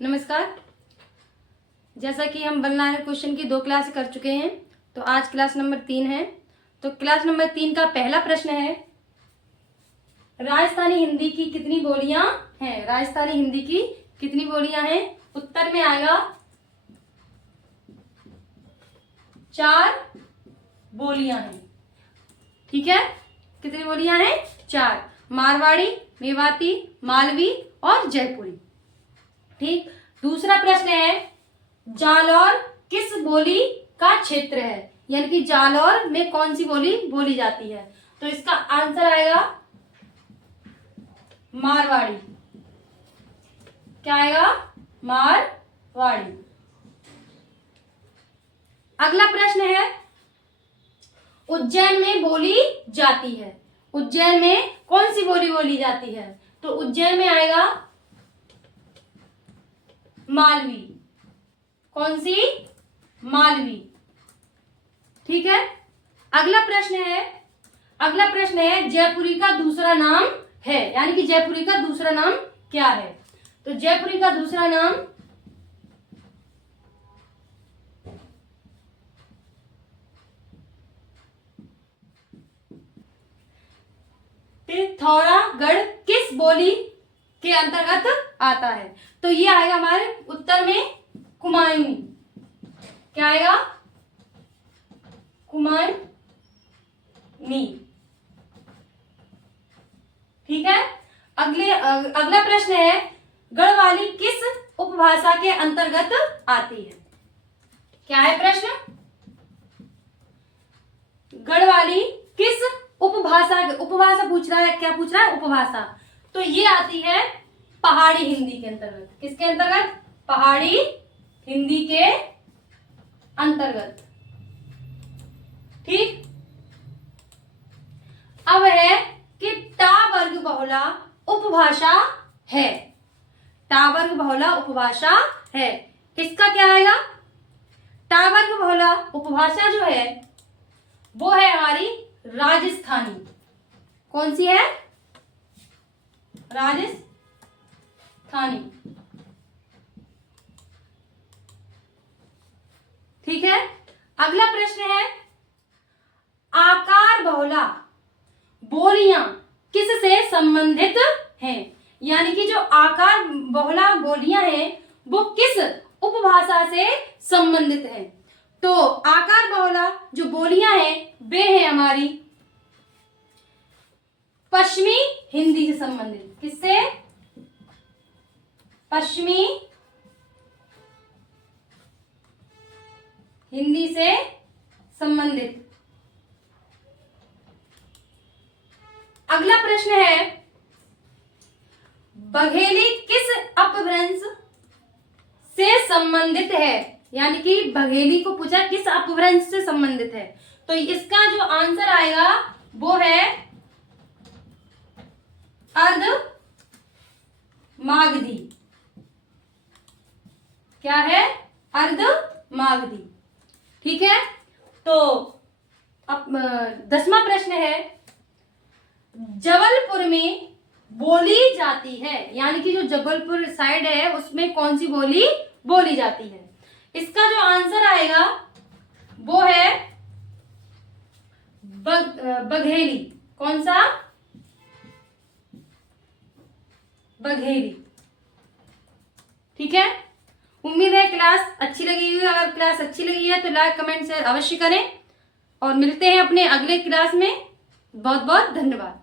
नमस्कार। जैसा कि हम वन लाइनर क्वेश्चन की 2 क्लास कर चुके हैं, तो आज क्लास नंबर 3 है। तो क्लास नंबर 3 का पहला प्रश्न है, राजस्थानी हिंदी की कितनी बोलियां हैं? राजस्थानी हिंदी की कितनी बोलियां हैं? उत्तर में आएगा 4 बोलियां हैं। ठीक है, कितनी बोलियां हैं? 4। मारवाड़ी, मेवाती, मालवी और जयपुरी। ठीक। दूसरा प्रश्न है, जालौर किस बोली का क्षेत्र है? यानी कि जालौर में कौन सी बोली बोली जाती है? तो इसका आंसर आएगा मारवाड़ी। क्या आएगा? मारवाड़ी। अगला प्रश्न है, उज्जैन में बोली जाती है। उज्जैन में कौन सी बोली बोली जाती है? तो उज्जैन में आएगा मालवी। कौन सी? मालवी। ठीक है। अगला प्रश्न है जयपुरी का दूसरा नाम है, यानी कि जयपुरी का दूसरा नाम क्या है? तो जयपुरी का दूसरा नाम पिथौरागढ़ किस बोली के अंतर्गत आता है? तो ये आएगा हमारे उत्तर में कुमायूनी। क्या आएगा? कुमायूनी। ठीक है। अगला प्रश्न है, गढ़वाली किस उपभाषा के अंतर्गत आती है? क्या है प्रश्न? गढ़वाली किस उपभाषा पूछ रहा है। क्या पूछ रहा है? उपभाषा। तो ये आती है पहाड़ी हिंदी के अंतर्गत। किसके अंतर्गत? पहाड़ी हिंदी के अंतर्गत। ठीक। अब है कि टा वर्ग बहुला उपभाषा है। टा वर्ग बहुला उपभाषा है। इसका क्या आएगा? टा वर्ग बहुला उपभाषा जो है वो है हमारी राजस्थानी। कौन सी है? राजस्थानी। ठीक है। अगला प्रश्न है, आकार बहुला बोलियां किससे संबंधित हैं? यानी कि जो आकार बहुला बोलियां हैं वो किस उपभाषा से संबंधित है? तो आकार बहुला जो बोलियां हैं वे हैं हमारी पश्चिमी हिंदी से संबंधित। किससे? पश्चिमी हिंदी से संबंधित। अगला प्रश्न है, बघेली किस अपभ्रंश से संबंधित है? यानी कि बघेली को पूछा किस अपभ्रंश से संबंधित है। तो इसका जो आंसर आएगा वो है अर्ध मागधी। क्या है? अर्ध मागधी। ठीक है। तो अब 10वां प्रश्न है, जबलपुर में बोली जाती है, यानी कि जो जबलपुर साइड है उसमें कौन सी बोली बोली जाती है? इसका जो आंसर आएगा वो है बघेली। कौन सा? बघेली। ठीक है। उम्मीद है क्लास अच्छी लगी हुई। अगर क्लास अच्छी लगी है तो लाइक कमेंट शेयर अवश्य करें और मिलते हैं अपने अगले क्लास में। बहुत बहुत धन्यवाद।